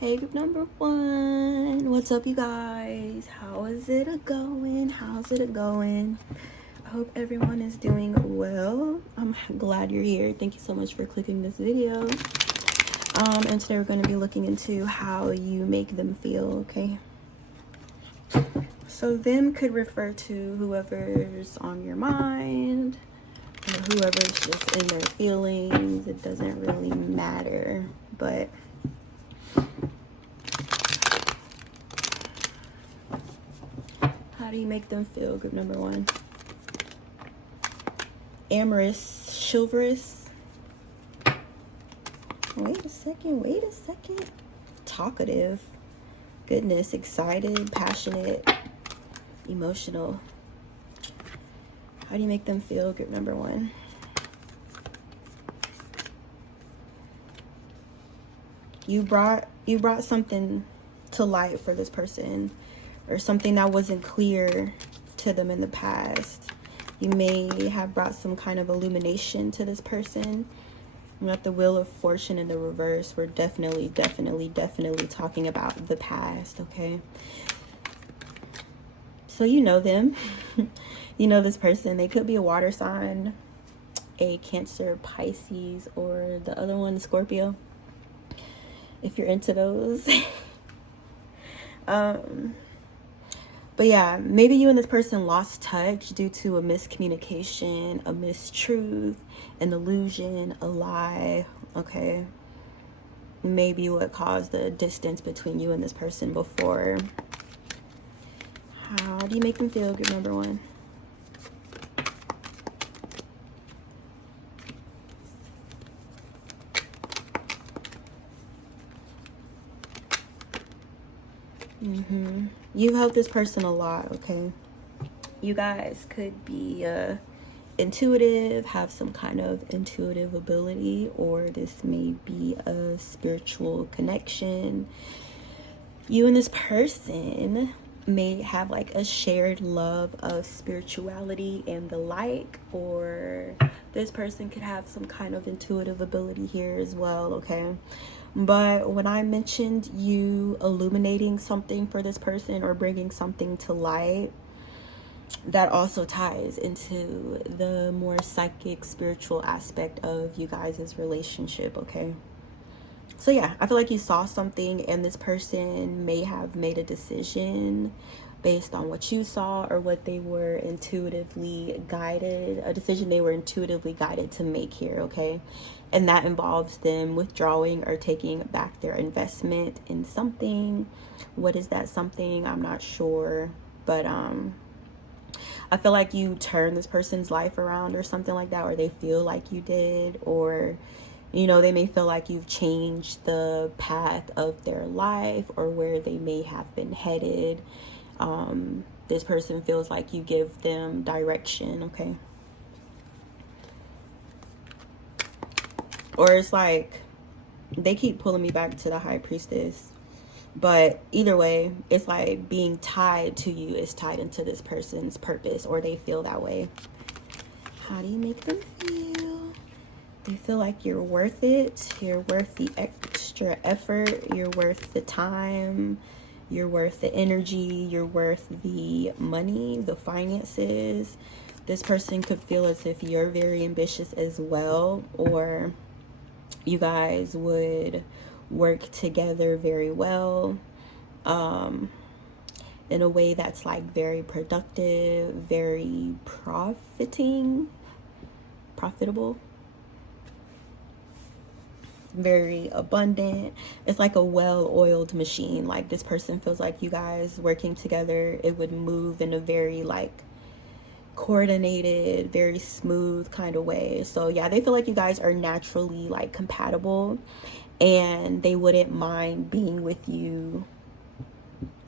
Hey, group number one. What's up, you guys? How is it going? How's it going? I hope everyone is doing well. I'm glad you're here. Thank you so much for clicking this video. And today we're going to be looking into how you make them feel, okay? So them could refer to whoever's on your mind or whoever's just in their feelings. It doesn't really matter, but how do you make them feel? Group number one. Amorous, chivalrous. Wait a second. Talkative. Goodness, excited, passionate, emotional. How do you make them feel? Group number one. You brought something to light for this person, or something that wasn't clear to them in the past. You may have brought some kind of illumination to this person. We got the Wheel of Fortune in the reverse. We're definitely talking about the past, okay? So you know them. You know this person. They could be a water sign, a Cancer, Pisces, or the other one, Scorpio, if you're into those. But yeah, maybe you and this person lost touch due to a miscommunication, a mistruth, an illusion, a lie, okay? Maybe what caused the distance between you and this person before. How do you make them feel? Group number one. You've helped this person a lot, okay? You guys could be intuitive, have some kind of intuitive ability, or this may be a spiritual connection. You and this person may have like a shared love of spirituality and the like, or this person could have some kind of intuitive ability here as well, okay? But when I mentioned you illuminating something for this person or bringing something to light, that also ties into the more psychic, spiritual aspect of you guys' relationship, okay? So yeah, I feel like you saw something and this person may have made a decision based on what you saw or what they were intuitively guided, a decision they were intuitively guided to make here, okay? And that involves them withdrawing or taking back their investment in something. What is that something? I'm not sure, but I feel like you turned this person's life around or something like that, or they feel like you did, or you know, they may feel like you've changed the path of their life or where they may have been headed. This person feels like you give them direction, okay? Or it's like they keep pulling me back to the High Priestess. But either way, it's like being tied to you is tied into this person's purpose, or they feel that way. How do you make them feel? They feel like you're worth it. You're worth the extra effort. You're worth the time. You're worth the energy. You're worth the money, the finances. This person could feel as if you're very ambitious as well, or you guys would work together very well in a way that's like very productive, very profitable, very abundant. It's like a well-oiled machine. Like this person feels like you guys working together, it would move in a very like coordinated, very smooth kind of way. So yeah, they feel like you guys are naturally like compatible, and they wouldn't mind being with you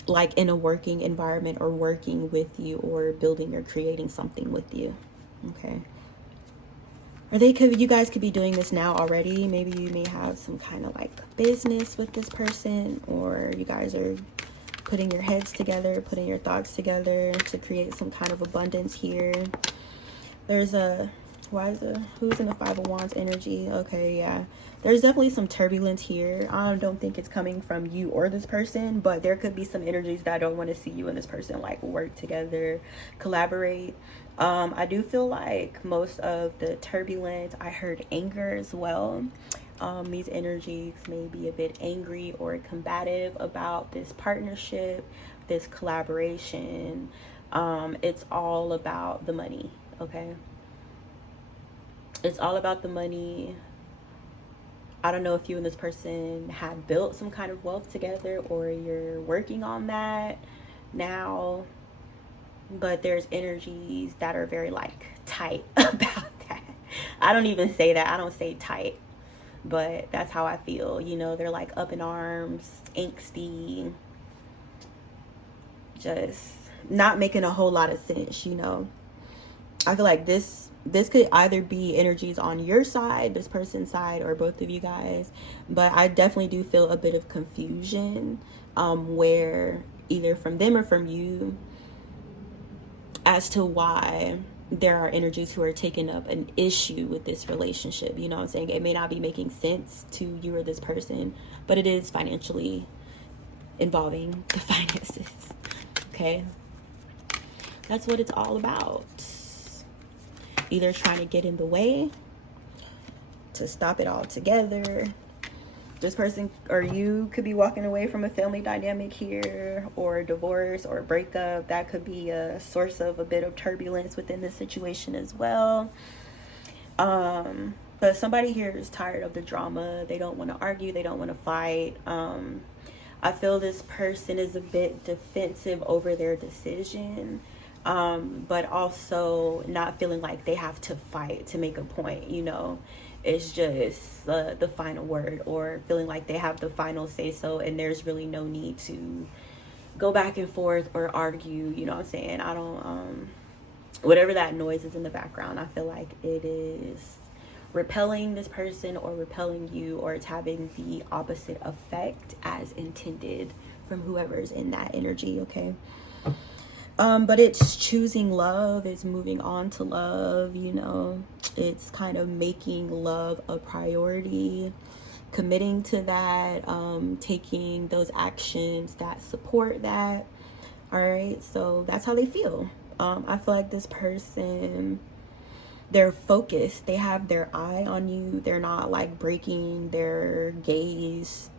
like in a working environment, or working with you, or building or creating something with you, okay? Or you guys could be doing this now already. Maybe you may have some kind of like business with this person, or you guys are putting your heads together, putting your thoughts together to create some kind of abundance here. There's a Who's in the Five of Wands energy? Okay, yeah. There's definitely some turbulence here. I don't think it's coming from you or this person, but there could be some energies that don't want to see you and this person like work together, collaborate. I do feel like most of the turbulence, I heard anger as well. These energies may be a bit angry or combative about this partnership, this collaboration. It's all about the money, okay? It's all about the money. I don't know if you and this person have built some kind of wealth together or you're working on that now, but there's energies that are very like tight about that. I don't even say that. I don't say tight, but that's how I feel. You know, they're like up in arms, angsty, just not making a whole lot of sense, you know. I feel like this could either be energies on your side, this person's side, or both of you guys. But I definitely do feel a bit of confusion where either from them or from you as to why there are energies who are taking up an issue with this relationship. You know what I'm saying? It may not be making sense to you or this person, but it is financially involving the finances. Okay? That's what it's all about. Either trying to get in the way to stop it all together. This person or you could be walking away from a family dynamic here, or a divorce or a breakup. That could be a source of a bit of turbulence within this situation as well. But somebody here is tired of the drama. They don't want to argue. They don't want to fight. I feel this person is a bit defensive over their decision. But also not feeling like they have to fight to make a point, you know. It's just the final word, or feeling like they have the final say so, and there's really no need to go back and forth or argue, you know what I'm saying? I don't, whatever that noise is in the background, I feel like it is repelling this person or repelling you, or it's having the opposite effect as intended from whoever's in that energy, okay? But it's choosing love, it's moving on to love, you know, it's kind of making love a priority, committing to that, taking those actions that support that. All right, so that's how they feel. I feel like this person, they're focused, they have their eye on you, they're not like breaking their gaze.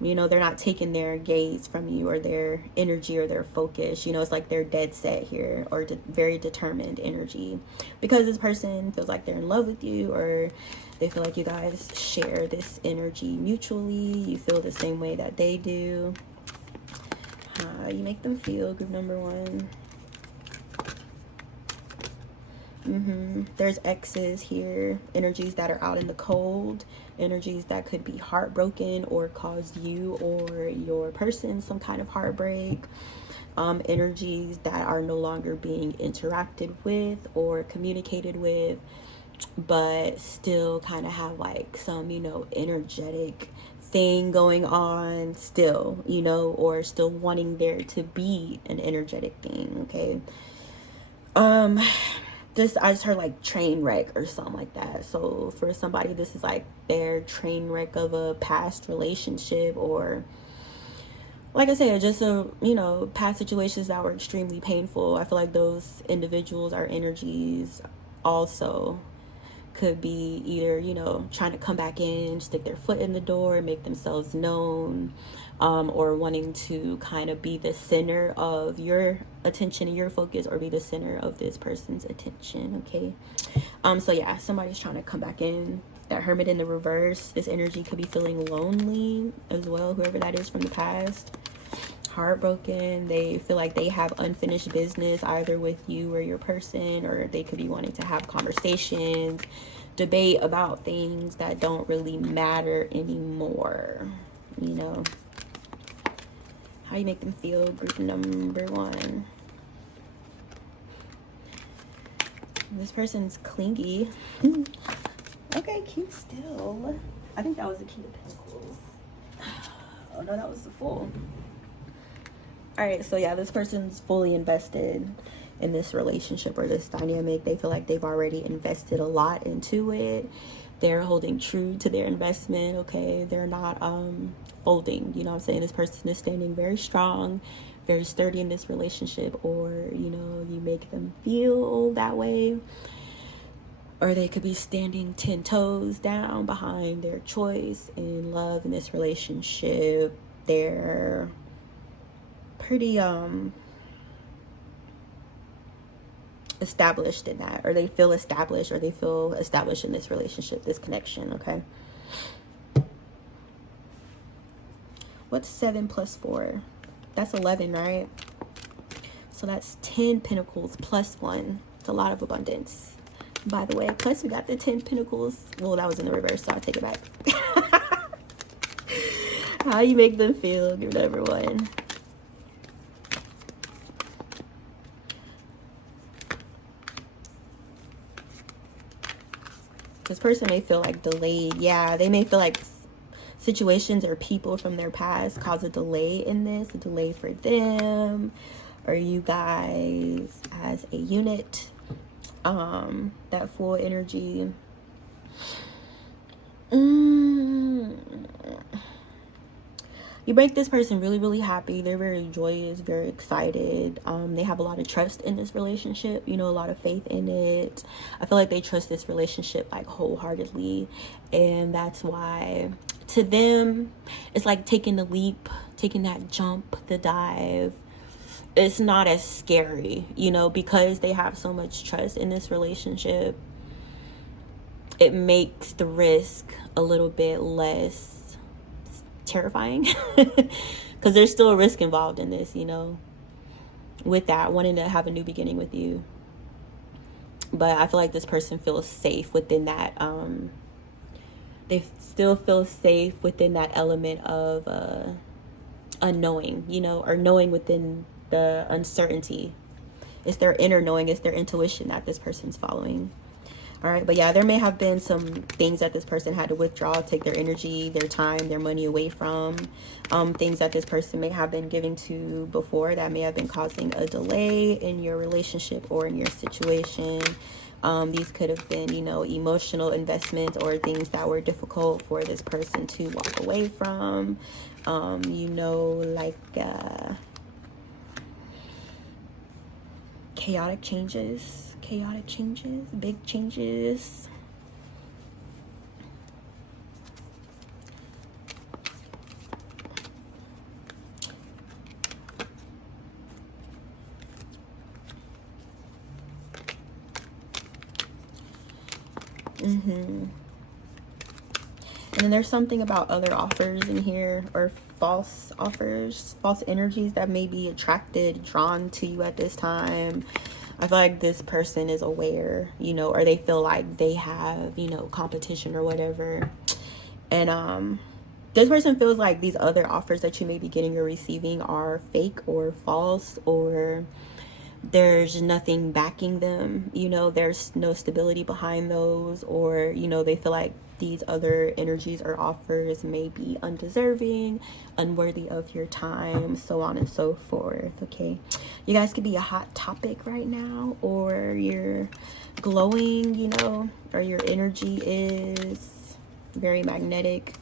You know, they're not taking their gaze from you, or their energy, or their focus. You know, it's like they're dead set here, or very determined energy, because this person feels like they're in love with you, or they feel like you guys share this energy mutually. You feel the same way that they do. How you make them feel, group number one. There's exes here, energies that are out in the cold, energies that could be heartbroken or caused you or your person some kind of heartbreak, energies that are no longer being interacted with or communicated with, but still kind of have like some, you know, energetic thing going on still, you know, or still wanting there to be an energetic thing, okay? I just heard like train wreck or something like that. So for somebody, this is like their train wreck of a past relationship, or like I said, just a, you know, past situations that were extremely painful. I feel like those individuals are energies also could be either, you know, trying to come back in, stick their foot in the door, make themselves known, or wanting to kind of be the center of your attention and your focus, or be the center of this person's attention, okay? So yeah, somebody's trying to come back in. That Hermit in the reverse, this energy could be feeling lonely as well, whoever that is from the past. Heartbroken, they feel like they have unfinished business either with you or your person, or they could be wanting to have conversations, debate about things that don't really matter anymore, you know. How you make them feel, group number one. This person's clingy. Okay, keep still. I think that was the King of Pentacles. Oh no, that was the Fool. All right, so yeah, this person's fully invested in this relationship or this dynamic. They feel like they've already invested a lot into it. They're holding true to their investment, okay? They're not folding, you know what I'm saying? This person is standing very strong, very sturdy in this relationship, or, you know, you make them feel that way. Or they could be standing 10 toes down behind their choice in love in this relationship. They're pretty established in that, or they feel established, in this relationship, this connection, okay? What's 7 plus 4? That's 11, right? So that's 10 pentacles plus 1. It's a lot of abundance, by the way. Plus we got the 10 pentacles. Well, that was in the reverse, so I'll take it back. How you make them feel, give number 1. This person may feel like delayed. Yeah, they may feel like situations or people from their past cause a delay in this, a delay for them or you guys as a unit. That full energy. You make this person really, really happy. They're very joyous, very excited. They have a lot of trust in this relationship, you know, a lot of faith in it. I feel like they trust this relationship like wholeheartedly. And that's why to them, it's like taking the leap, taking that jump, the dive. It's not as scary, you know, because they have so much trust in this relationship. It makes the risk a little bit less terrifying because there's still a risk involved in this, you know, with that wanting to have a new beginning with you. But I feel like this person feels safe within that. They still feel safe within that element of unknowing, you know, or knowing within the uncertainty. It's their inner knowing, it's their intuition that this person's following. All right, but yeah, there may have been some things that this person had to withdraw, take their energy, their time, their money away from. Things that this person may have been giving to before that may have been causing a delay in your relationship or in your situation. These could have been, you know, emotional investments or things that were difficult for this person to walk away from. You know, like chaotic changes, big changes. And then there's something about other offers in here, or false offers, false energies that may be attracted, drawn to you at this time. I feel like this person is aware, you know, or they feel like they have, you know, competition or whatever. And this person feels like these other offers that you may be getting or receiving are fake or false, or there's nothing backing them, you know, there's no stability behind those, or, you know, they feel like these other energies or offers may be undeserving, unworthy of your time, so on and so forth. Okay, you guys could be a hot topic right now, or you're glowing, you know, or your energy is very magnetic.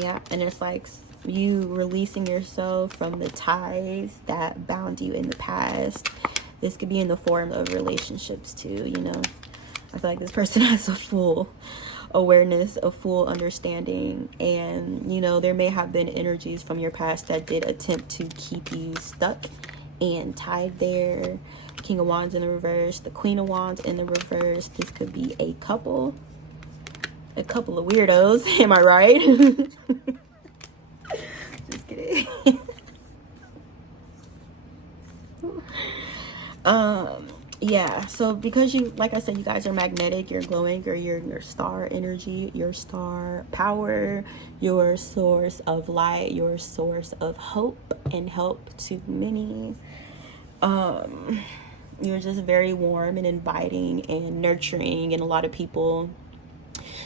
Yeah, and it's like you releasing yourself from the ties that bound you in the past. This could be in the form of relationships too, you know. I feel like this person has a full awareness, a full understanding, and, you know, there may have been energies from your past that did attempt to keep you stuck and tied there. King of Wands in the reverse, the Queen of Wands in the reverse. This could be a couple of weirdos. Am I right? Just kidding. Yeah, so because you, like I said, you guys are magnetic, you're glowing, or you're your star energy, your star power, your source of light, your source of hope and help to many. You're just very warm and inviting and nurturing, and a lot of people,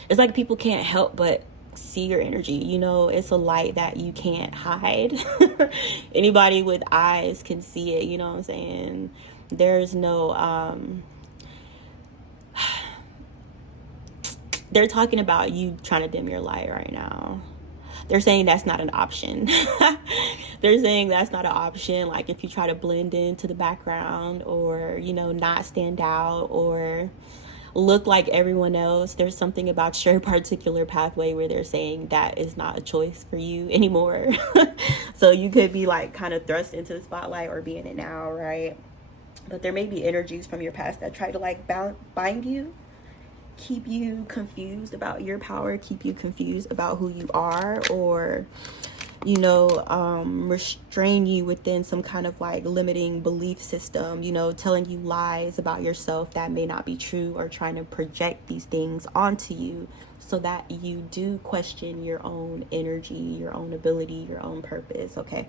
it's like people can't help but see your energy. You know, it's a light that you can't hide. Anybody with eyes can see it, you know what I'm saying? There's no they're talking about you trying to dim your light right now. They're saying that's not an option. They're saying that's not an option. Like if you try to blend into the background, or, you know, not stand out or look like everyone else, there's something about your particular pathway where they're saying that is not a choice for you anymore. So you could be like kind of thrust into the spotlight or be in it now, right? But there may be energies from your past that try to like bind you, keep you confused about your power, keep you confused about who you are, or, you know, restrain you within some kind of like limiting belief system, you know, telling you lies about yourself that may not be true, or trying to project these things onto you so that you do question your own energy, your own ability, your own purpose. Okay,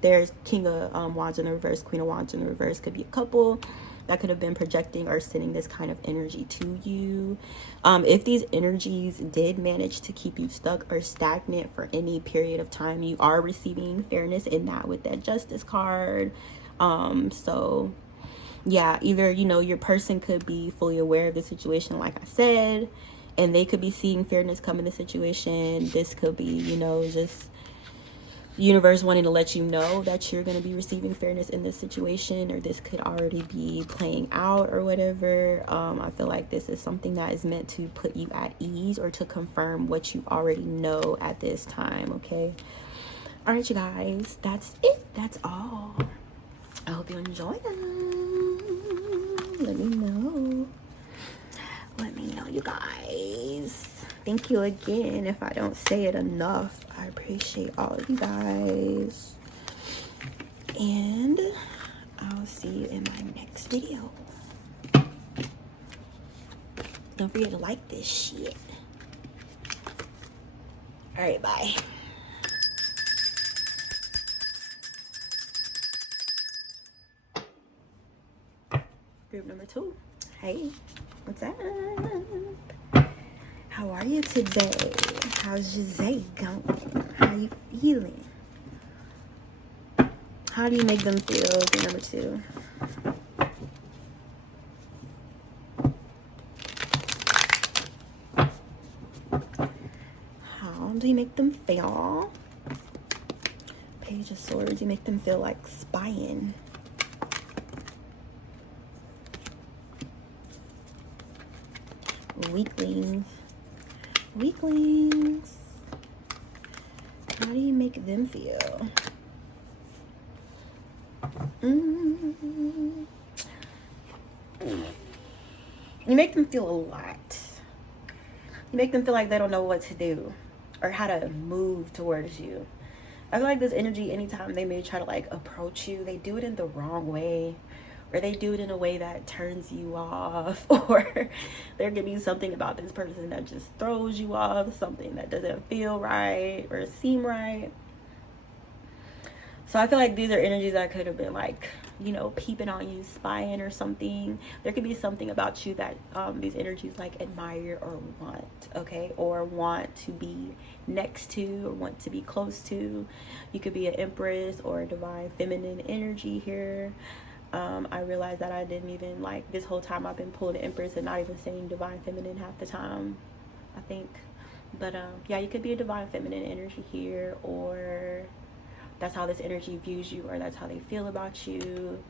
there's King of Wands in the reverse, Queen of Wands in the reverse. Could be a couple that could have been projecting or sending this kind of energy to you. If these energies did manage to keep you stuck or stagnant for any period of time, you are receiving fairness in that with that Justice card. So yeah, either, you know, your person could be fully aware of the situation, like I said, and they could be seeing fairness come in the situation. This could be, you know, just universe wanting to let you know that you're going to be receiving fairness in this situation, or this could already be playing out or whatever. I feel like this is something that is meant to put you at ease or to confirm what you already know at this time. Okay, all right, you guys, that's it. That's all. I hope you enjoy them. Let me know, you guys. Thank you again. If I don't say it enough, I appreciate all of you guys. And I'll see you in my next video. Don't forget to like this shit. All right, bye. Group number 2. Hey, what's up? How are you today? How's your day going? How you feeling? How do you make them feel? Group number 2. How do you make them feel? Page of Swords. You make them feel like spying. Weaklings. How do you make them feel? You make them feel a lot. You make them feel like they don't know what to do or how to move towards you. I feel like this energy, anytime they may try to like approach you, they do it in the wrong way, or they do it in a way that turns you off, or there could be something about this person that just throws you off, something that doesn't feel right or seem right. So I feel like these are energies that could have been like, you know, peeping on you, spying or something. There could be something about you that these energies like admire or want, okay, or want to be next to or want to be close to. You could be an Empress or a divine feminine energy here. I realized that I didn't even, like, this whole time I've been pulling Empress and not even saying divine feminine half the time, I think. But yeah, you could be a divine feminine energy here, or that's how this energy views you, or that's how they feel about you,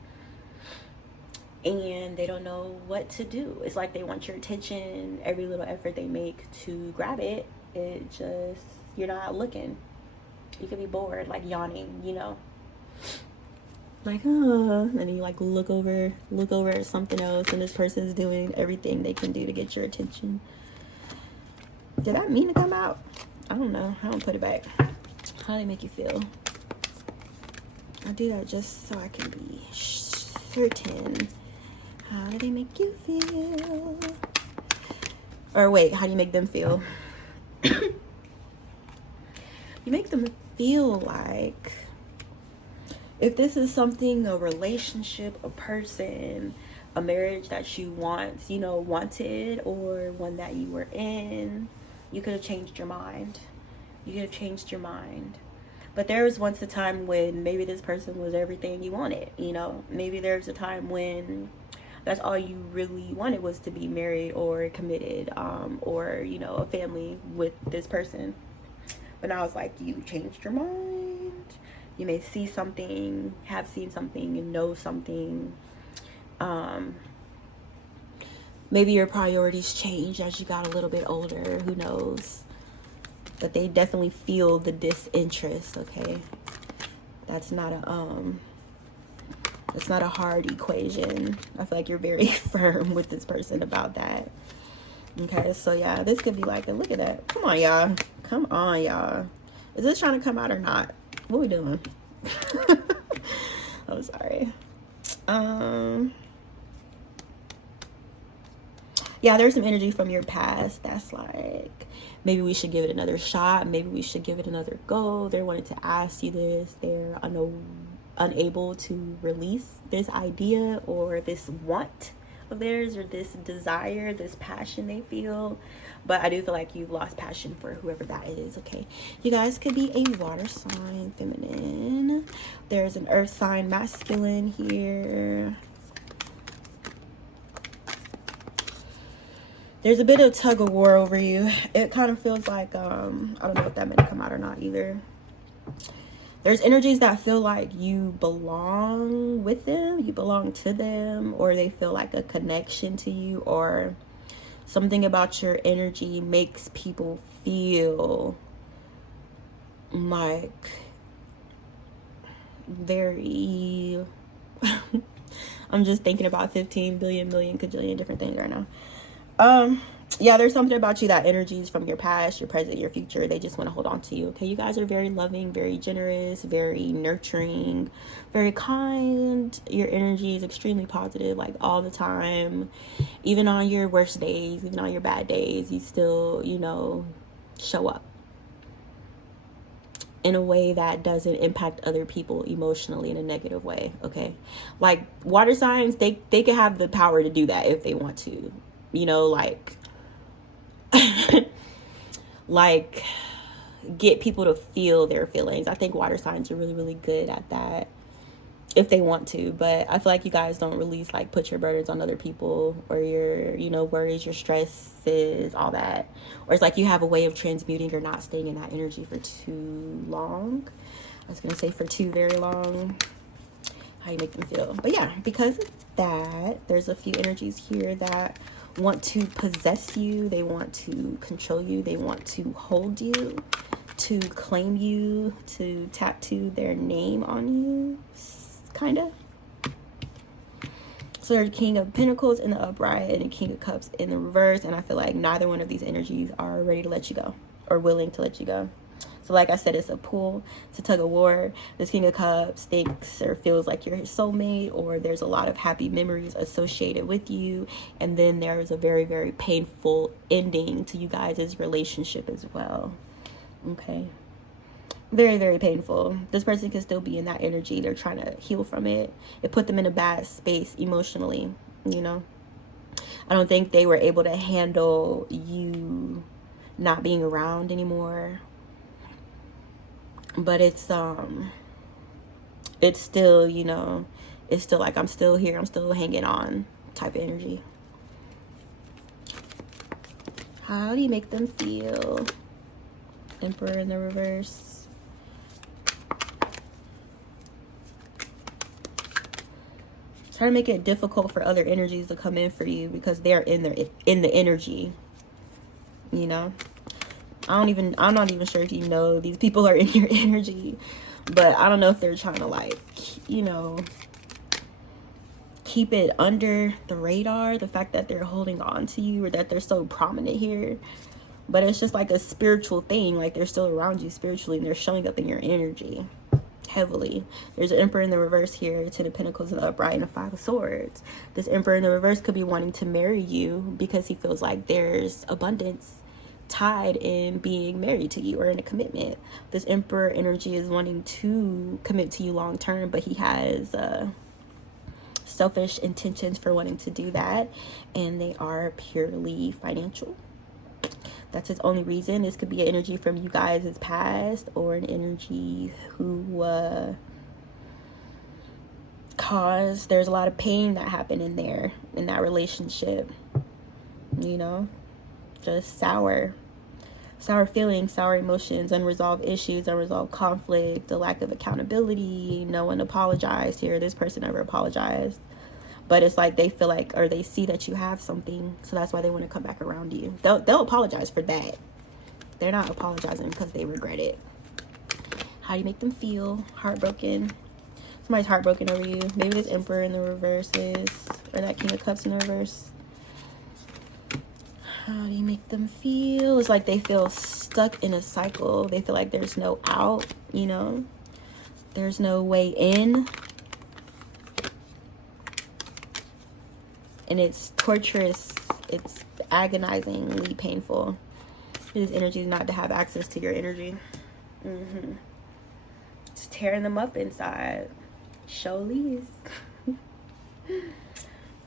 and they don't know what to do. It's like they want your attention. Every little effort they make to grab it, it just, you're not looking. You could be bored, like yawning, you know, like, and then you like look over at something else, and this person's doing everything they can do to get your attention. Did that mean to come out? I don't know. I don't put it back. How do they make you feel? I do that just so I can be certain. How do they make you feel? Or wait, how do you make them feel? You make them feel like, if this is something, a relationship, a person, a marriage that you want, you know, wanted, or one that you were in, You could have changed your mind. You could have changed your mind. But there was once a time when maybe this person was everything you wanted, you know. Maybe there's a time when that's all you really wanted was to be married or committed, or, you know, a family with this person. But now it's like you changed your mind. You may see something, have seen something, and know something. Maybe your priorities changed as you got a little bit older. Who knows? But they definitely feel the disinterest, okay? That's not a hard equation. I feel like you're very firm with this person about that. Okay, so yeah, this could be like, look at that. Come on, y'all. Come on, y'all. Is this trying to come out or not? What we doing? I'm sorry. Yeah, there's some energy from your past that's like, maybe we should give it another shot. Maybe we should give it another go. They wanted to ask you this. They're unable to release this idea or this want of theirs or this desire, this passion they feel. But I do feel like you've lost passion for whoever that is, okay? You guys could be a water sign, feminine. There's an earth sign, masculine here. There's a bit of tug of war over you. It kind of feels like, I don't know if that meant to come out or not either. There's energies that feel like you belong with them, you belong to them, or they feel like a connection to you, or something about your energy makes people feel like very... I'm just thinking about 15 billion, million, cajillion different things right now. Yeah, there's something about you that energies from your past, your present, your future, they just want to hold on to you. Okay, you guys are very loving, very generous, very nurturing, very kind. Your energy is extremely positive, like all the time. Even on your worst days, even on your bad days, you still, you know, show up in a way that doesn't impact other people emotionally in a negative way. Okay, like water signs, they can have the power to do that if they want to. You know, like like get people to feel their feelings. I think water signs are really, really good at that if they want to. But I feel like you guys don't release, like, put your burdens on other people, or your, you know, worries, your stresses, all that. Or it's like you have a way of transmuting or not staying in that energy for too long. I was gonna say for too very long. How you make them feel. But yeah, because of that, there's a few energies here that want to possess you. They want to control you. They want to hold you, to claim you, to tattoo their name on you, kind of. So there's King of Pentacles in the upright and the King of Cups in the reverse, and I feel like neither one of these energies are ready to let you go or willing to let you go. So like I said, it's a pull, it's a tug of war. This King of Cups thinks or feels like you're his soulmate, or there's a lot of happy memories associated with you. And then there's a very, very painful ending to you guys' relationship as well. Okay. Very, very painful. This person can still be in that energy. They're trying to heal from it. It put them in a bad space emotionally, you know. I don't think they were able to handle you not being around anymore. But it's still, you know, it's still like, I'm still here, I'm still hanging on type of energy. How do you make them feel? Emperor in the reverse. Try to make it difficult for other energies to come in for you because they're in the energy, you know. I'm not even sure if you know these people are in your energy, but I don't know if they're trying to, like, you know, keep it under the radar, the fact that they're holding on to you or that they're so prominent here. But it's just like a spiritual thing, like they're still around you spiritually and they're showing up in your energy heavily. There's an Emperor in the reverse here, Ten of Pentacles in the upright, and a Five of Swords. This Emperor in the reverse could be wanting to marry you because he feels like there's abundance tied in being married to you or in a commitment. This Emperor energy is wanting to commit to you long term, but he has selfish intentions for wanting to do that, and they are purely financial. That's his only reason. This could be an energy from you guys' past, or an energy who caused, there's a lot of pain that happened in there, in that relationship, you know, just sour feelings, sour emotions, unresolved issues, unresolved conflict, a lack of accountability. No one apologized here. This person never apologized, but it's like they feel like, or they see that you have something, so that's why they want to come back around you. They'll apologize for that. They're not apologizing because they regret it. How do you make them feel? Heartbroken. Somebody's heartbroken over you. Maybe this Emperor in the reverse is, or that King of Cups in the reverse. How do you make them feel? It's like they feel stuck in a cycle. They feel like there's no out, you know? There's no way in. And it's torturous. It's agonizingly painful. His energy is not to have access to your energy. It's tearing them up inside. Showlees.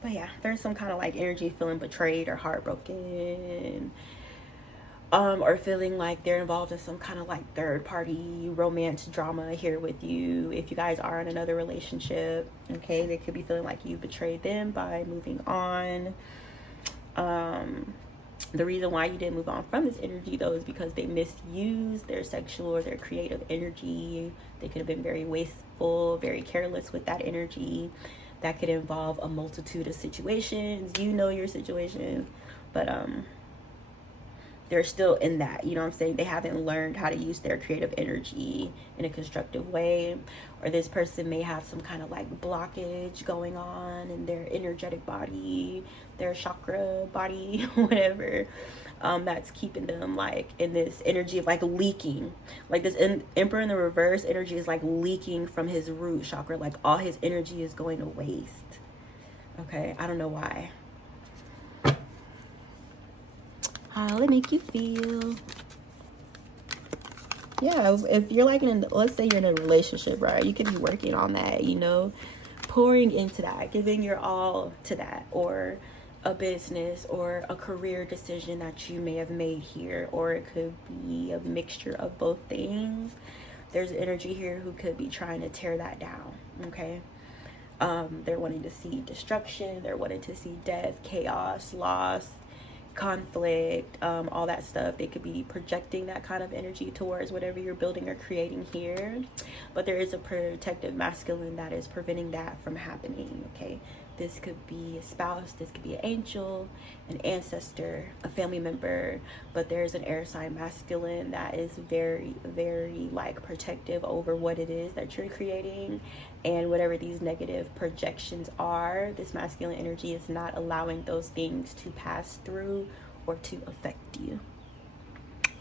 But yeah, there's some kind of like energy feeling betrayed or heartbroken, or feeling like they're involved in some kind of like third party romance drama here with you. If you guys are in another relationship, okay, they could be feeling like you betrayed them by moving on. The reason why you didn't move on from this energy though is because they misused their sexual or their creative energy. They could have been very wasteful, very careless with that energy. That could involve a multitude of situations. You know your situation, but they're still in that, you know what I'm saying? They haven't learned how to use their creative energy in a constructive way. Or this person may have some kind of like blockage going on in their energetic body, their chakra body, whatever, that's keeping them like in this energy of like leaking. Like this Emperor in the reverse energy is like leaking from his root chakra. Like all his energy is going to waste. Okay, I don't know why. How'll it make you feel? Yeah, if you're like let's say you're in a relationship, right? You could be working on that, you know, pouring into that, giving your all to that, or a business or a career decision that you may have made here, or it could be a mixture of both things. There's energy here who could be trying to tear that down, okay? They're wanting to see destruction, they're wanting to see death, chaos, loss, conflict, all that stuff. They could be projecting that kind of energy towards whatever you're building or creating here, but there is a protective masculine that is preventing that from happening, okay? This could be a spouse, this could be an angel, an ancestor, a family member, but there's an air sign masculine that is very, very like protective over what it is that you're creating, and whatever these negative projections are, this masculine energy is not allowing those things to pass through or to affect you.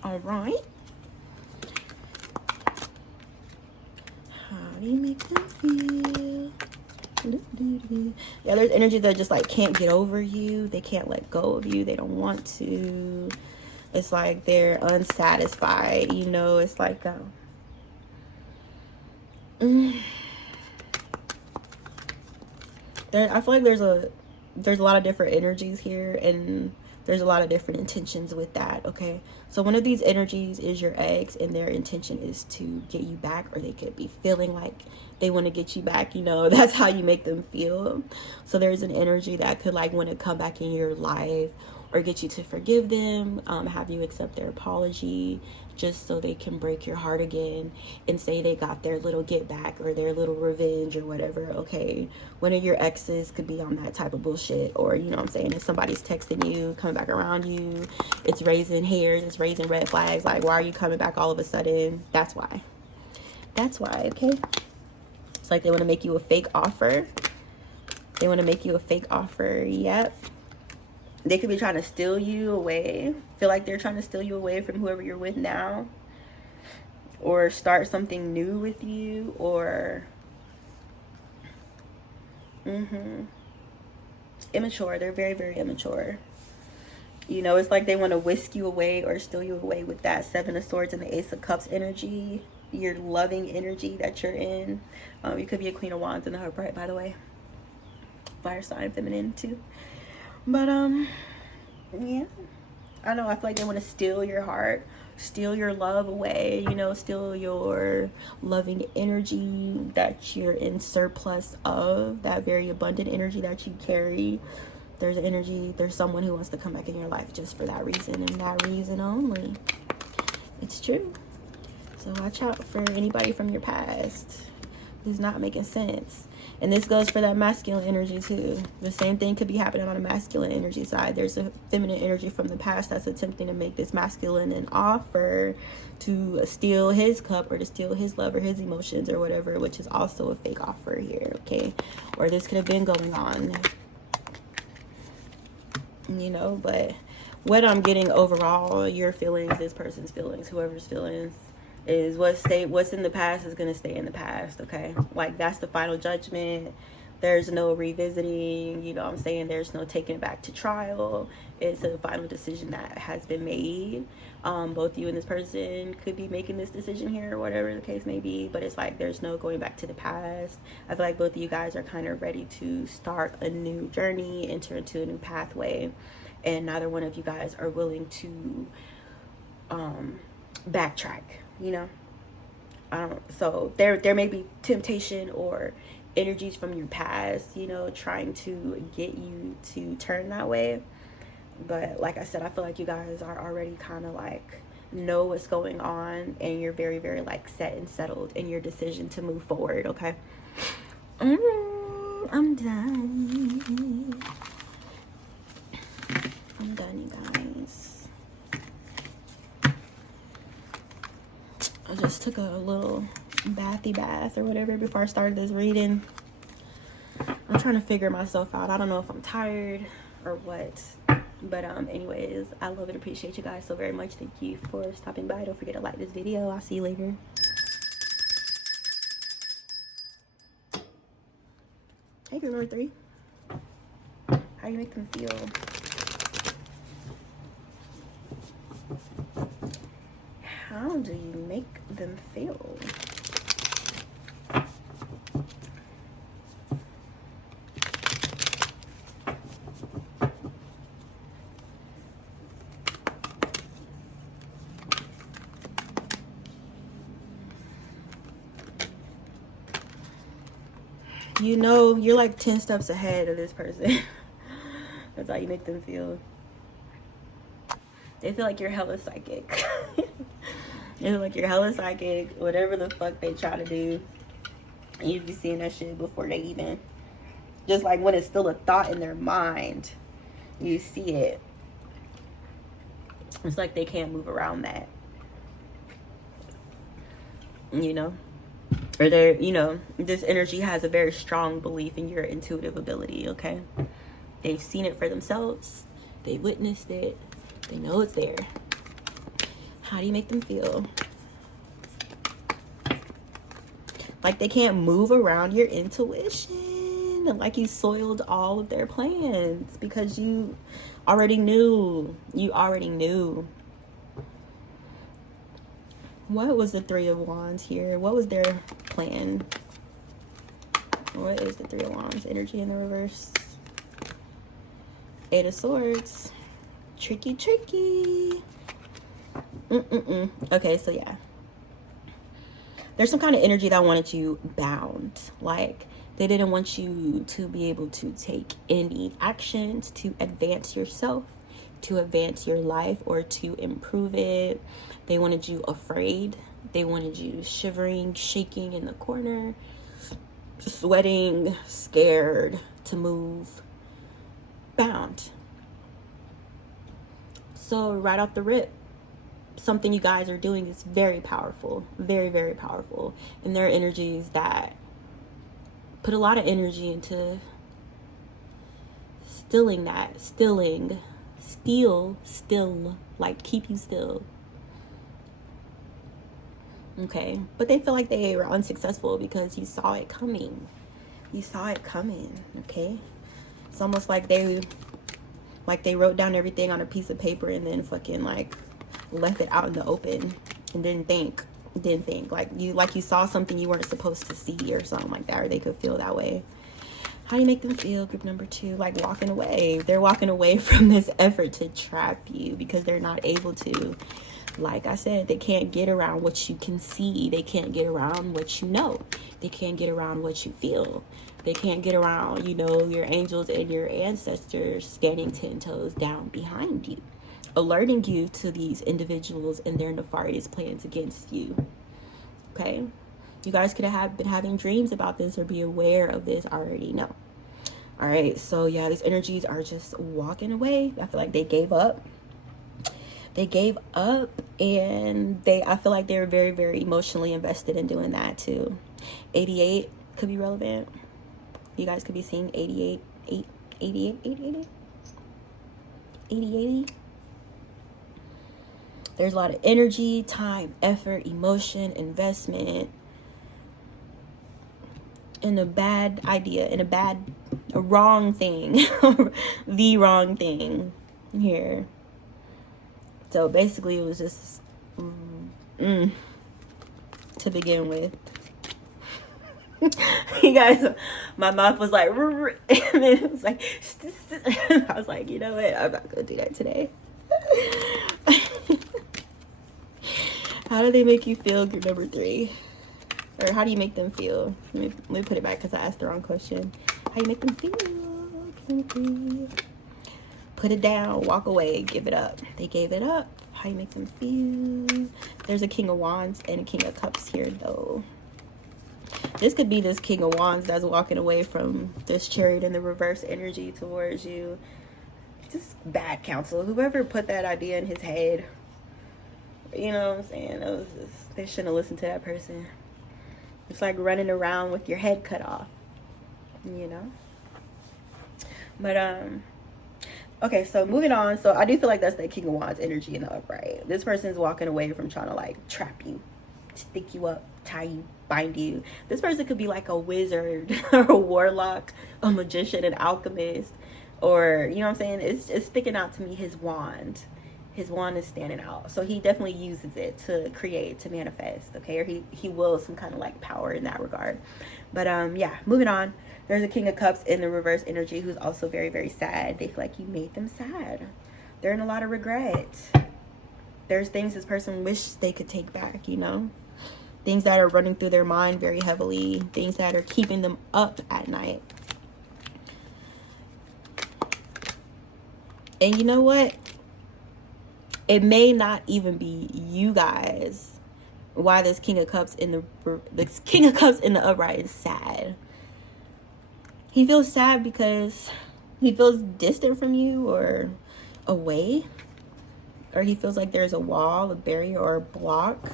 All right. How do you make them feel? Yeah, there's energies that just like can't get over you. They can't let go of you. They don't want to. It's like they're unsatisfied, you know. It's like I feel like there's a lot of different energies here, and there's a lot of different intentions with that, okay? So one of these energies is your ex, and their intention is to get you back, or they could be feeling like they want to get you back, you know. That's how you make them feel. So there's an energy that could like want to come back in your life, or get you to forgive them, have you accept their apology, just so they can break your heart again and say they got their little get back or their little revenge or whatever, okay? One of your exes could be on that type of bullshit, or, you know what I'm saying, if somebody's texting you, coming back around you, it's raising hairs, it's raising red flags, like, why are you coming back all of a sudden? That's why. That's why, okay? It's like they want to make you a fake offer. They want to make you a fake offer, yep. They could be trying to steal you away. Feel like they're trying to steal you away from whoever you're with now. Or start something new with you. Or immature. They're very, very immature. You know, it's like they want to whisk you away or steal you away with that Seven of Swords and the Ace of Cups energy. Your loving energy that you're in. You could be a Queen of Wands in the upright, by the way. Fire sign, feminine too. But yeah, I know, I feel like they want to steal your heart, steal your love away, you know, steal your loving energy that you're in surplus of, that very abundant energy that you carry. There's energy, there's someone who wants to come back in your life just for that reason and that reason only. It's true. So watch out for anybody from your past who's not making sense. And this goes for that masculine energy too. The same thing could be happening on a masculine energy side. There's a feminine energy from the past that's attempting to make this masculine an offer to steal his cup or to steal his love or his emotions or whatever, which is also a fake offer here, okay? Or this could have been going on, you know. But what I'm getting overall, your feelings, this person's feelings, whoever's feelings, is what's in the past is going to stay in the past, okay? Like, that's the final judgment. There's no revisiting, you know what I'm saying? There's no taking it back to trial. It's a final decision that has been made. Both you and this person could be making this decision here, or whatever the case may be, but it's like there's no going back to the past. I feel like both of you guys are kind of ready to start a new journey, enter into a new pathway, and neither one of you guys are willing to backtrack, you know. So there may be temptation or energies from your past, you know, trying to get you to turn that way. But like I said, I feel like you guys are already kind of like know what's going on, and you're very, very like set and settled in your decision to move forward, okay? I'm done. I'm done, you guys. I just took a little bath or whatever before I started this reading. I'm trying to figure myself out. I don't know if I'm tired or what. But anyways, I love and appreciate you guys so very much. Thank you for stopping by. Don't forget to like this video. I'll see you later. Hey, group number 3. How do you make them feel? How do you make them feel? You know, you're like 10 steps ahead of this person. That's how you make them feel. They feel like you're hella psychic. They feel like you're hella psychic. Whatever the fuck they try to do, you be seeing that shit before they even, just like when it's still a thought in their mind, you see it. It's like they can't move around that, you know. Or they're, you know, this energy has a very strong belief in your intuitive ability, okay? They've seen it for themselves. They witnessed it. They know it's there. How do you make them feel? Like they can't move around your intuition. Like you soiled all of their plans because you already knew. You already knew. What was the 3 of Wands here? What was their plan? What is the 3 of Wands? Energy in the reverse. 8 of Swords. Tricky, tricky. Okay, so yeah. There's some kind of energy that wanted you bound. Like they didn't want you to be able to take any actions to advance yourself, to advance your life, or to improve it. They wanted you afraid. They wanted you shivering, shaking in the corner, sweating, scared to move, bound. So right off the rip, something you guys are doing is very powerful, very, very powerful. And there are energies that put a lot of energy into stilling that, still, like keep you still. Okay, but they feel like they were unsuccessful because you saw it coming. You saw it coming, okay? It's almost like they wrote down everything on a piece of paper and then fucking like left it out in the open and didn't think like you saw something you weren't supposed to see or something like that, or they could feel that way. How do you make them feel? Group number 2, like walking away. They're walking away from this effort to trap you because they're not able to. Like I said, they can't get around what you can see. They can't get around what you know. They can't get around what you feel. They can't get around, you know, your angels and your ancestors standing 10 toes down behind you, alerting you to these individuals and their nefarious plans against you. Okay? You guys could have been having dreams about this or be aware of this. I already know. All right, so yeah, these energies are just walking away. I feel like they gave up. They gave up, and I feel like they're very, very emotionally invested in doing that too. 88 could be relevant. You guys could be seeing 88, 80. There's a lot of energy, time, effort, emotion, investment in a bad idea, in a wrong thing, the wrong thing here. So basically it was just to begin with. You guys, my mouth was like, and then it was like, I was like, you know what, I'm not gonna do that today. How do they make you feel, group number 3? Or how do you make them feel? Let me put it back because I asked the wrong question. How do you make them feel? Put it down, walk away, give it up. They gave it up. How do you make them feel? There's a King of Wands and a King of Cups here, though. This could be this King of Wands that's walking away from this Chariot in the reverse energy towards you. Just bad counsel. Whoever put that idea in his head, you know what I'm saying? They shouldn't have listened to that person. It's like running around with your head cut off, you know? But, okay, so moving on. So I do feel like that's the King of Wands energy in the upright. This person's walking away from trying to, like, trap you, stick you up, tie you, bind you. This person could be like a wizard or a warlock, a magician, an alchemist, or, you know what I'm saying? It's sticking out to me, his wand. His wand is standing out. So he definitely uses it to create, to manifest, okay? Or he wills some kind of like power in that regard. But yeah, moving on. There's a King of Cups in the reverse energy who's also very, very sad. They feel like you made them sad. They're in a lot of regret. There's things this person wishes they could take back, you know? Things that are running through their mind very heavily. Things that are keeping them up at night. And you know what? It may not even be you guys why this King of Cups in the upright is sad. He feels sad because he feels distant from you or away, or he feels like there's a wall, a barrier, or a block.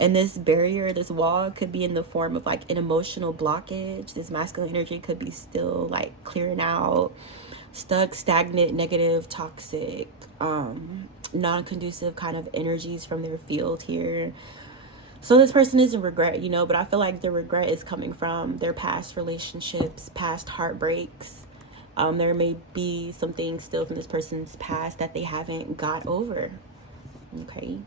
And this barrier, this wall could be in the form of like an emotional blockage. This masculine energy could be still like clearing out, stuck, stagnant, negative, toxic, non-conducive kind of energies from their field here. So this person is in regret, you know, but I feel like the regret is coming from their past relationships, past heartbreaks. There may be some things still from this person's past that they haven't got over, okay?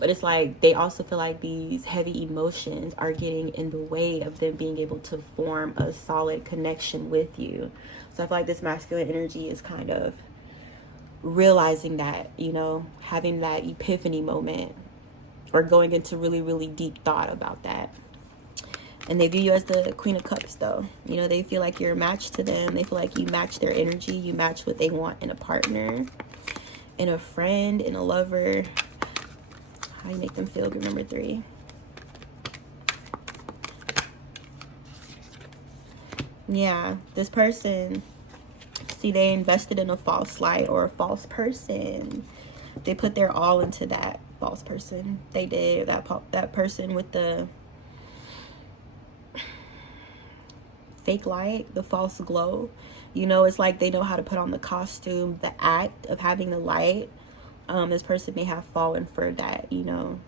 But it's like they also feel like these heavy emotions are getting in the way of them being able to form a solid connection with you. So I feel like this masculine energy is kind of realizing that, you know, having that epiphany moment or going into really, really deep thought about that. And they view you as the Queen of Cups, though. You know, they feel like you're a match to them. They feel like you match their energy. You match what they want in a partner, in a friend, in a lover. How you make them feel, group number 3. Yeah, this person, see, they invested in a false light or a false person. They put their all into that false person. They did. That person with the fake light, the false glow. You know, it's like they know how to put on the costume, the act of having the light. This person may have fallen for that, you know.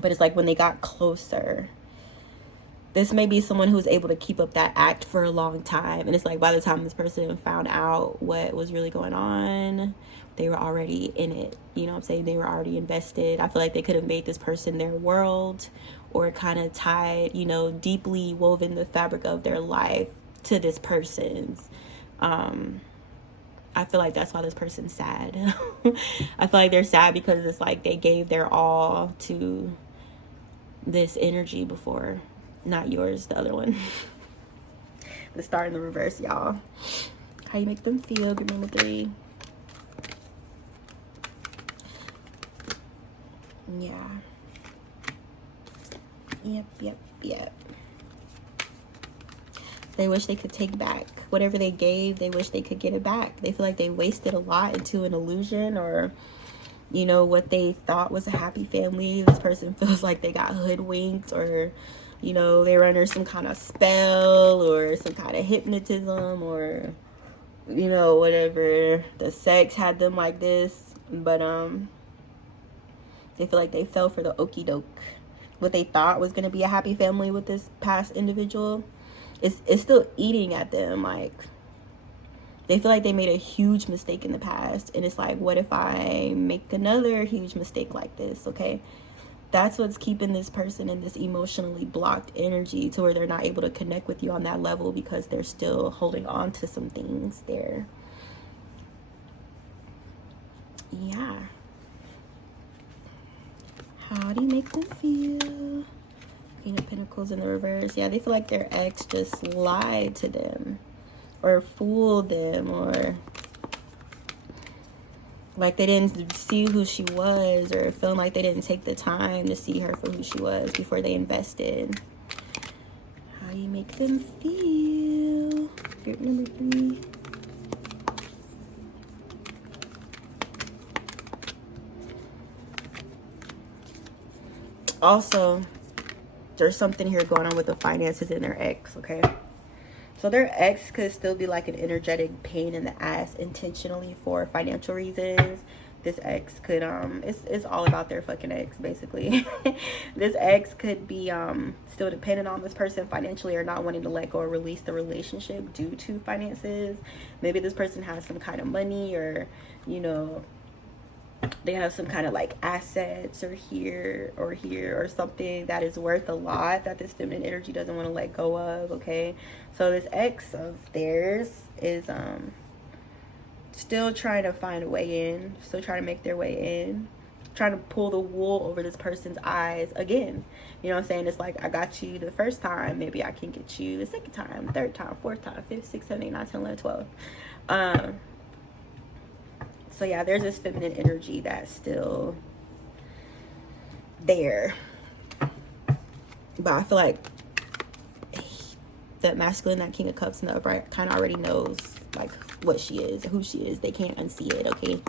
But it's like when they got closer, this may be someone who's able to keep up that act for a long time. And it's like by the time this person found out what was really going on, they were already in it. You know what I'm saying? They were already invested. I feel like they could have made this person their world, or kind of tied, you know, deeply woven the fabric of their life to this person's. I feel like that's why this person's sad. I feel like they're sad because it's like they gave their all to this energy before. Not yours, the other one. Let's start in the reverse, y'all. How you make them feel? Group number 3. Yeah. Yep. They wish they could take back whatever they gave. They wish they could get it back. They feel like they wasted a lot into an illusion, or, you know, what they thought was a happy family. This person feels like they got hoodwinked, or, you know, they were under some kind of spell or some kind of hypnotism, or, you know, whatever. The sex had them like this. But they feel like they fell for the okie doke. What they thought was going to be a happy family with this past individual, it's still eating at them. Like, they feel like they made a huge mistake in the past, and it's like, what if I make another huge mistake like this? Okay, that's what's keeping this person in this emotionally blocked energy, to where they're not able to connect with you on that level, because they're still holding on to some things there. Yeah. How do you make them feel? Queen of Pentacles in the reverse. Yeah, they feel like their ex just lied to them, or fooled them, or like they didn't see who she was, or feeling like they didn't take the time to see her for who she was before they invested. How do you make them feel? Group number 3. Also, there's something here going on with the finances in their ex, okay? So their ex could still be like an energetic pain in the ass intentionally for financial reasons. This ex could, it's all about their fucking ex, basically. This ex could be still dependent on this person financially, or not wanting to let go or release the relationship due to finances. Maybe this person has some kind of money, or, you know, they have some kind of like assets, or here or something that is worth a lot that this feminine energy doesn't want to let go of. Okay, so this ex of theirs is still trying to find a way in, still trying to make their way in, trying to pull the wool over this person's eyes again. You know what I'm saying? It's like, I got you the first time, maybe I can get you the second time, third time, fourth time, fifth, sixth, seventh, eighth, ninth, 10, 11, 12. So yeah, there's this feminine energy that's still there. But I feel like the masculine, that King of Cups and the upright, kind of already knows like what she is, who she is. They can't unsee it, okay?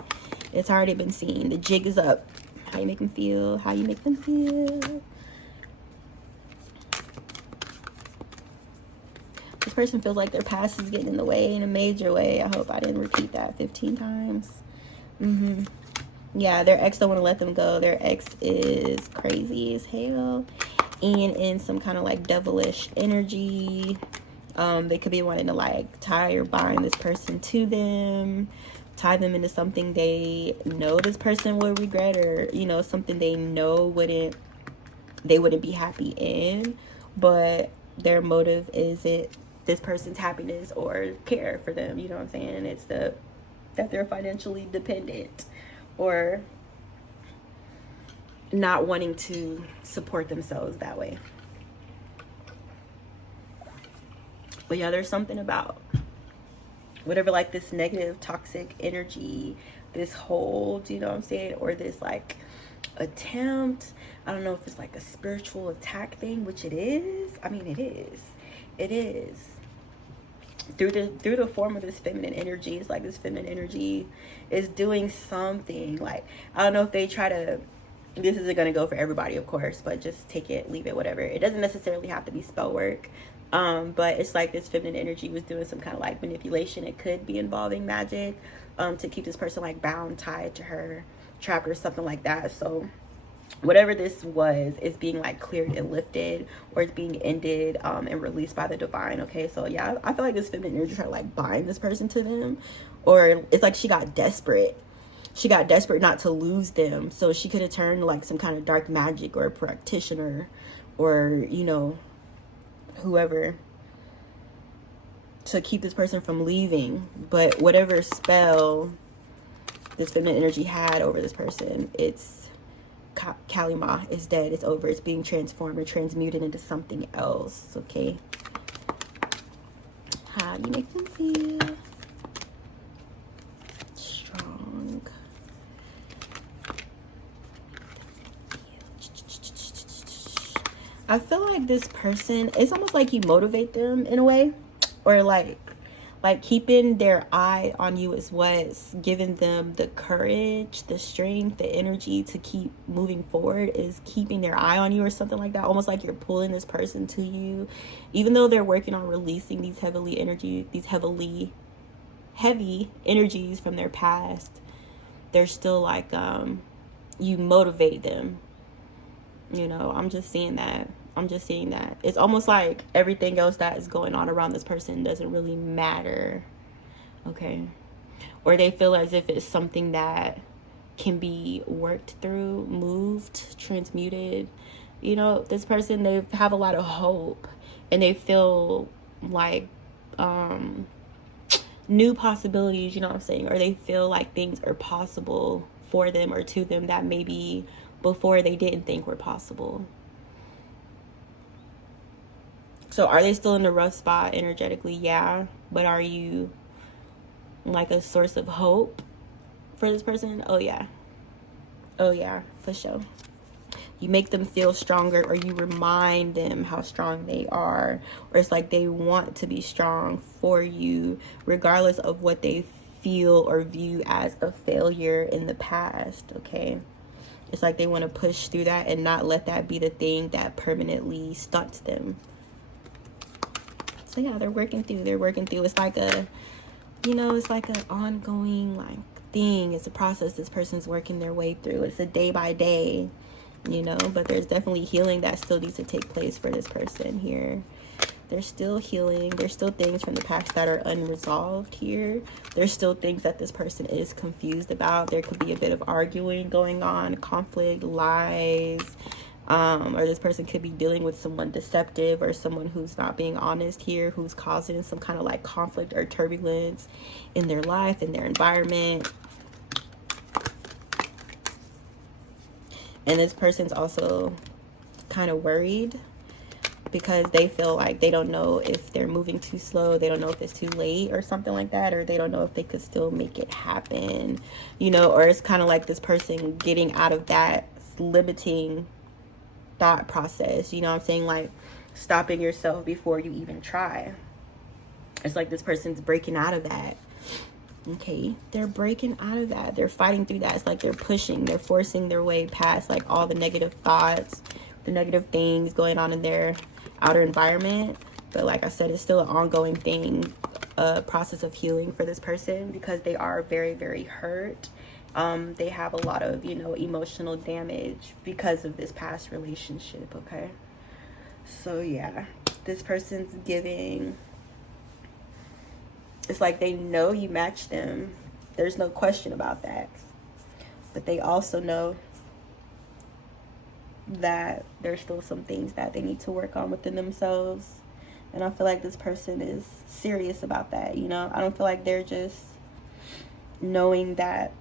It's already been seen. The jig is up. How you make them feel? How you make them feel? This person feels like their past is getting in the way in a major way. I hope I didn't repeat that 15 times. Yeah, their ex don't want to let them go. Their ex is crazy as hell and in some kind of like devilish energy. They could be wanting to like tie or bind this person to them, tie them into something they know this person would regret, or, you know, something they know they wouldn't be happy in, but their motive isn't this person's happiness or care for them. You know what I'm saying? It's that they're financially dependent, or not wanting to support themselves that way. But yeah, there's something about whatever, like this negative toxic energy, this hold, you know what I'm saying, or this like attempt. I don't know if it's like a spiritual attack thing, which it is. I mean, it is through the form of this feminine energy. It's like this feminine energy is doing something. Like, I don't know if they try to, this isn't going to go for everybody, of course, but just take it, leave it, whatever. It doesn't necessarily have to be spell work. But it's like this feminine energy was doing some kind of like manipulation. It could be involving magic, to keep this person like bound, tied to her, trapped, or something like that. So whatever this was is being like cleared and lifted, or it's being ended and released by the divine. Okay, so yeah, I feel like this feminine energy tried to like bind this person to them, or it's like she got desperate not to lose them, so she could have turned like some kind of dark magic or a practitioner, or you know, whoever, to keep this person from leaving. But whatever spell this feminine energy had over this person, it's Kalima is dead. It's over. It's being transformed or transmuted into something else. Okay. How do you make them feel? Strong. I feel like this person, it's almost like you motivate them in a way, or like keeping their eye on you is what's giving them the courage, the strength, the energy to keep moving forward, is keeping their eye on you or something like that. Almost like you're pulling this person to you, even though they're working on releasing these heavy energies from their past. They're still like, you motivate them. You know, I'm just seeing that. It's almost like everything else that is going on around this person doesn't really matter. Okay. Or they feel as if it's something that can be worked through, moved, transmuted. You know, this person, they have a lot of hope, and they feel like new possibilities, you know what I'm saying? Or they feel like things are possible for them or to them that maybe before they didn't think were possible. So are they still in a rough spot energetically? Yeah. But are you like a source of hope for this person? Oh yeah. Oh yeah, for sure. You make them feel stronger, or you remind them how strong they are. Or it's like they want to be strong for you, regardless of what they feel or view as a failure in the past, okay? It's like they want to push through that and not let that be the thing that permanently stunts them. So yeah, they're working through. It's like a, you know, it's like an ongoing like thing. It's a process this person's working their way through. It's a day by day, you know, but there's definitely healing that still needs to take place for this person here. There's still healing. There's still things from the past that are unresolved here. There's still things that this person is confused about. There could be a bit of arguing going on, conflict, lies, or this person could be dealing with someone deceptive or someone who's not being honest here, who's causing some kind of like conflict or turbulence in their life, in their environment. And this person's also kind of worried because they feel like they don't know if they're moving too slow. They don't know if it's too late or something like that, or they don't know if they could still make it happen, you know, or it's kind of like this person getting out of that limiting thought process, you know what I'm saying, like stopping yourself before you even try. It's like this person's breaking out of that. Okay, they're breaking out of that. They're fighting through that. It's like they're pushing, they're forcing their way past like all the negative thoughts, the negative things going on in their outer environment. But like I said, it's still an ongoing thing, a process of healing for this person, because they are very, very hurt. They have a lot of, you know, emotional damage because of this past relationship. Okay, so yeah, this person's giving, it's like they know you match them. There's no question about that. But they also know that there's still some things that they need to work on within themselves. And I feel like this person is serious about that, you know? I don't feel like they're just knowing that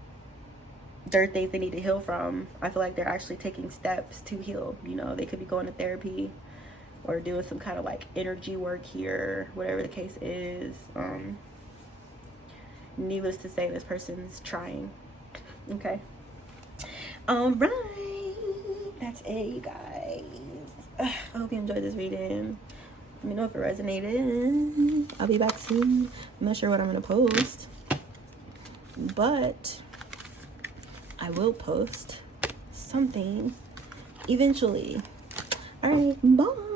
there are things they need to heal from. I feel like they're actually taking steps to heal, you know? They could be going to therapy or doing some kind of like energy work here, whatever the case is. Needless to say, this person's trying. Okay. All right. That's it, you guys. I hope you enjoyed this reading. Let me know if it resonated. I'll be back soon. I'm not sure what I'm going to post, but I will post something eventually. All right. Bye.